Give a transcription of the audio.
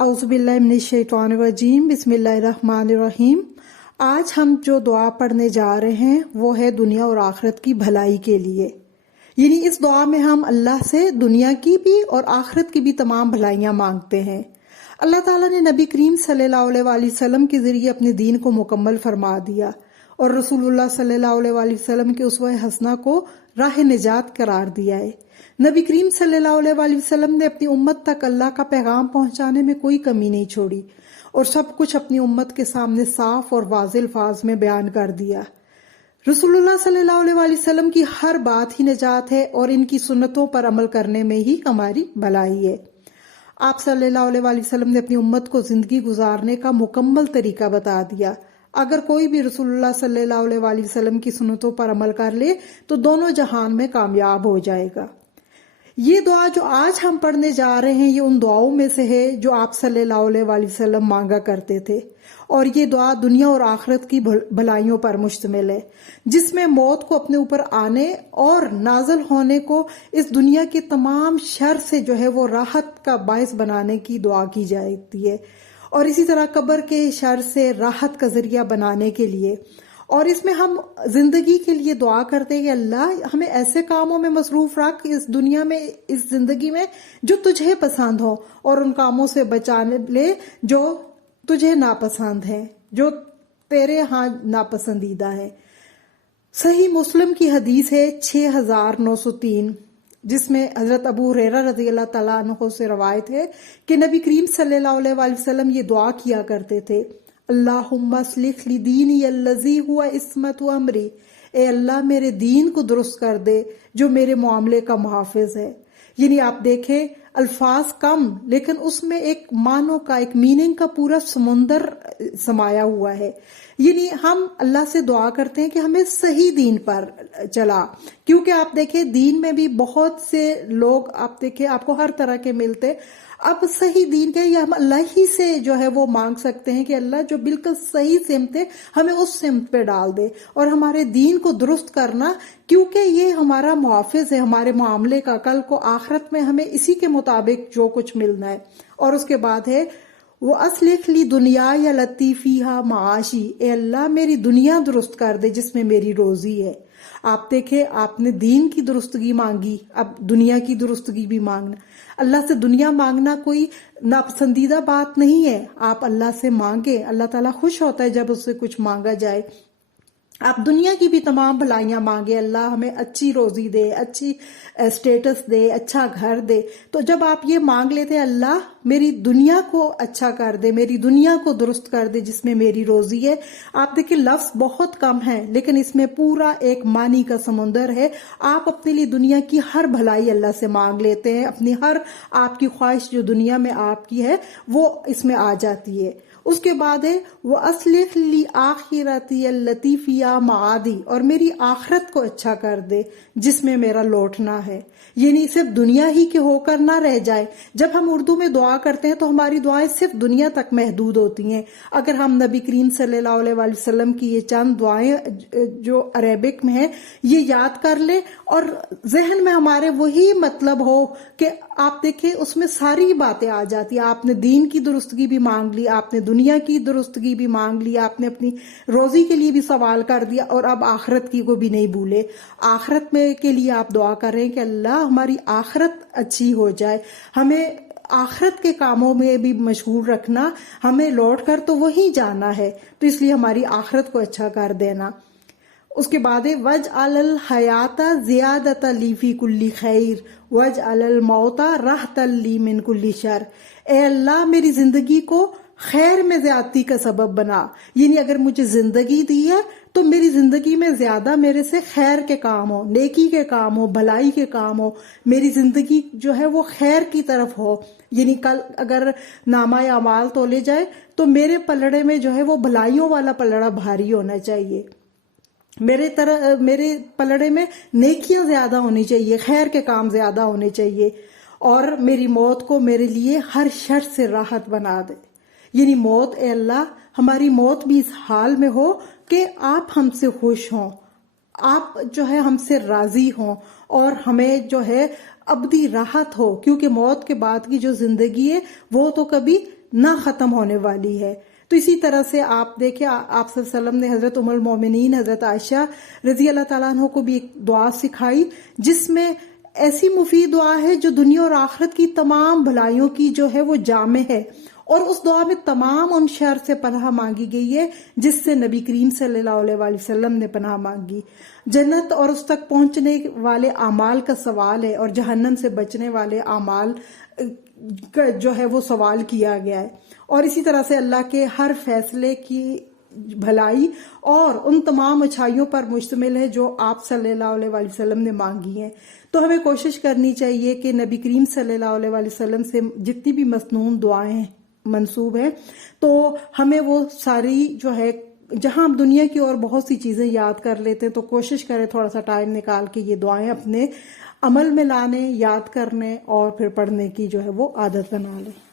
औज़ुबिल्लाहिमिनश्शैतानिर्रजीम बिस्मिल्लाहिर्रहमानिर्रहीम। आज हम जो दुआ पढ़ने जा रहे हैं वो है दुनिया और आखिरत की भलाई के लिए। यानी इस दुआ में हम अल्लाह से दुनिया की भी और आखिरत की भी तमाम भलाइयाँ मांगते हैं। अल्लाह ताला ने नबी करीम सल्लल्लाहु अलैहि वसल्लम के ज़रिए अपने दीन को मुकम्मल फरमा दिया और रसूलुल्लाह सल्लल्लाहु अलैहि वसल्लम के उसवा हसना को राह निजात करार दिया है। नबी करीम सल्लल्लाहु अलैहि वसल्लम ने अपनी उम्मत तक अल्लाह का पैगाम पहुंचाने में कोई कमी नहीं छोड़ी और सब कुछ अपनी उम्मत के सामने साफ और वाज़ेह अल्फाज में बयान कर दिया। रसूलुल्लाह सल्लल्लाहु अलैहि वसल्लम की हर बात ही निजात है और इनकी सुन्नतों पर अमल करने में ही हमारी भलाई है। आप सल्लल्लाहु अलैहि वसल्लम ने अपनी उम्मत को जिंदगी गुजारने का मुकम्मल तरीका बता दिया। अगर कोई भी रसूलुल्लाह सल्लल्लाहु अलैहि वसल्लम की सुन्नतों पर अमल कर ले तो दोनों जहान में कामयाब हो जाएगा। ये दुआ जो आज हम पढ़ने जा रहे हैं ये उन दुआओं में से है जो आप सल्लल्लाहु अलैहि वसल्लम मांगा करते थे और ये दुआ दुनिया और आखिरत की भलाइयों पर मुश्तमिल है, जिसमें मौत को अपने ऊपर आने और नाज़िल होने को इस दुनिया के तमाम शर से जो है वो राहत का बायस बनाने की दुआ की जाती है और इसी तरह कब्र के शर से राहत का जरिया बनाने के लिए। और इसमें हम जिंदगी के लिए दुआ करते हैं कि अल्लाह हमें ऐसे कामों में मसरूफ रख इस दुनिया में, इस जिंदगी में जो तुझे पसंद हो और उन कामों से बचाने ले जो तुझे नापसंद है, जो तेरे यहाँ नापसंदीदा है। सही मुस्लिम की हदीस है 6903 जिसमें हजरत अबू हुरैरा रज़ी अल्लाह तआला अन्हु से रवायत है कि नबी करीम सल्लल्लाहु अलैहि वसल्लम ये दुआ किया करते थे, अल्लाहुम्मा अस्लिह ली दीनी अल्लज़ी हुवा इस्मतु अमरी, ए अल्लाह मेरे दीन को दुरुस्त कर दे जो मेरे मामले का मुहाफिज है। यानी आप देखें अल्फाज कम लेकिन उसमें एक मानो का, एक मीनिंग का पूरा समुंदर समाया हुआ है। यानी हम अल्लाह से दुआ करते हैं कि हमें सही दीन पर चला, क्योंकि आप देखें दीन में भी बहुत से लोग आप देखें आपको हर तरह के मिलते। अब सही दीन के ये हम अल्लाह ही से जो है वो मांग सकते हैं कि अल्लाह जो बिल्कुल सही सिमत है हमें उस सिमत पे डाल दे और हमारे दीन को दुरुस्त करना, क्योंकि ये हमारा मुहाफिज है हमारे मामले का। कल को आखिरत में हमें इसी के मुताबिक जो कुछ मिलना है। और उसके बाद है वो अस्लिह ली दुनिया या लतीफिहा माशी, ए अल्लाह मेरी दुनिया दुरुस्त कर दे जिसमें मेरी रोजी है। आप देखें आपने दीन की दुरुस्तगी मांगी, अब दुनिया की दुरुस्तगी भी मांगना। अल्लाह से दुनिया मांगना कोई नापसंदीदा बात नहीं है। आप अल्लाह से मांगे, अल्लाह ताला खुश होता है जब उससे कुछ मांगा जाए। आप दुनिया की भी तमाम भलाइयां मांगे, अल्लाह हमें अच्छी रोजी दे, अच्छी स्टेटस दे, अच्छा घर दे। तो जब आप ये मांग लेते हैं अल्लाह मेरी दुनिया को अच्छा कर दे, मेरी दुनिया को दुरुस्त कर दे जिसमें मेरी रोजी है। आप देखिए लफ्ज बहुत कम है लेकिन इसमें पूरा एक मानी का समुंदर है। आप अपने लिए दुनिया की हर भलाई अल्लाह से मांग लेते हैं, अपनी हर आपकी ख्वाहिश जो दुनिया में आपकी है वो इसमें आ जाती है। उसके बाद है वो अस्लिह ली आखिरती लतीफिया मादी, और मेरी आखिरत को अच्छा कर दे जिसमें मेरा लौटना है। यानी सिर्फ दुनिया ही के होकर ना रह जाए। जब हम उर्दू में दुआ करते हैं तो हमारी दुआएं सिर्फ दुनिया तक महदूद होती हैं। अगर हम नबी करीम सल्लल्लाहु अलैहि वसल्लम की ये चंद दुआएं जो अरेबिक में है ये याद कर ले और जहन में हमारे वही मतलब हो कि आप देखें उसमें सारी बातें आ जाती है। आपने दीन की दुरुस्तगी भी मांग ली, आपने दुनिया की दुरुस्तगी भी मांग ली, आपने अपनी रोजी के लिए भी सवाल कर दिया और अब आखिरत की को भी नहीं भूले। आखिरत में के लिए आप दुआ कर रहे हैं कि अल्लाह हमारी आखिरत अच्छी हो जाए, हमें आखिरत के कामों में भी मशगूल रखना, हमें लौट कर तो वही जाना है, तो इसलिए हमारी आखिरत को अच्छा कर देना। उसके बाद है वज अलल हयाता जियादता ली फी कुल्ली खैर वज अलल मौता राहतल ली मिन कुल्ली शर, ए अल्लाह मेरी जिंदगी को खैर में ज्यादती का सबब बना। यानी अगर मुझे जिंदगी दी है तो मेरी जिंदगी में ज्यादा मेरे से खैर के काम हो, नेकी के काम हो, भलाई के काम हो, मेरी जिंदगी जो है वो खैर की तरफ हो। यानी कल अगर नामा या अमाल तोले जाए तो मेरे पलड़े में जो है वो भलाइयों वाला पलड़ा भारी होना चाहिए, मेरे पलड़े में नेकियां ज्यादा होनी चाहिए, खैर के काम ज्यादा होने चाहिए और मेरी मौत को मेरे लिए हर शर से राहत बना दे। यानी मौत, ए अल्लाह हमारी मौत भी इस हाल में हो कि आप हमसे खुश हों, आप जो है हमसे राजी हों और हमें जो है अबदी राहत हो, क्योंकि मौत के बाद की जो जिंदगी है वो तो कभी نہ ختم ہونے والی ہے۔ تو اسی طرح سے آپ دیکھیں، آپ صلی اللہ علیہ وسلم نے حضرت ام المومنین حضرت عائشہ رضی اللہ تعالیٰ عنہ کو بھی ایک دعا سکھائی، جس میں ایسی مفید دعا ہے جو دنیا اور آخرت کی تمام بھلائیوں کی جو ہے وہ جامع ہے، اور اس دعا میں تمام ان شر سے پناہ مانگی گئی ہے جس سے نبی کریم صلی اللہ علیہ وآلہ وسلم نے پناہ مانگی۔ جنت اور اس تک پہنچنے والے اعمال کا سوال ہے، اور جہنم سے بچنے والے اعمال جو ہے وہ سوال کیا گیا ہے، اور اسی طرح سے اللہ کے ہر فیصلے کی بھلائی اور ان تمام اچھائیوں پر مشتمل ہے جو آپ صلی اللہ علیہ وآلہ وسلم نے مانگی ہیں۔ تو ہمیں کوشش کرنی چاہیے کہ نبی کریم صلی اللہ علیہ وآلہ وسلم سے جتنی بھی مسنون دعائیں منسوب ہیں، تو ہمیں وہ ساری جو ہے، جہاں ہم دنیا کی اور بہت سی چیزیں یاد کر لیتے ہیں، تو کوشش کریں تھوڑا سا ٹائم نکال کے یہ دعائیں اپنے عمل میں لانے، یاد کرنے اور پھر پڑھنے کی جو ہے وہ عادت بنا لیں۔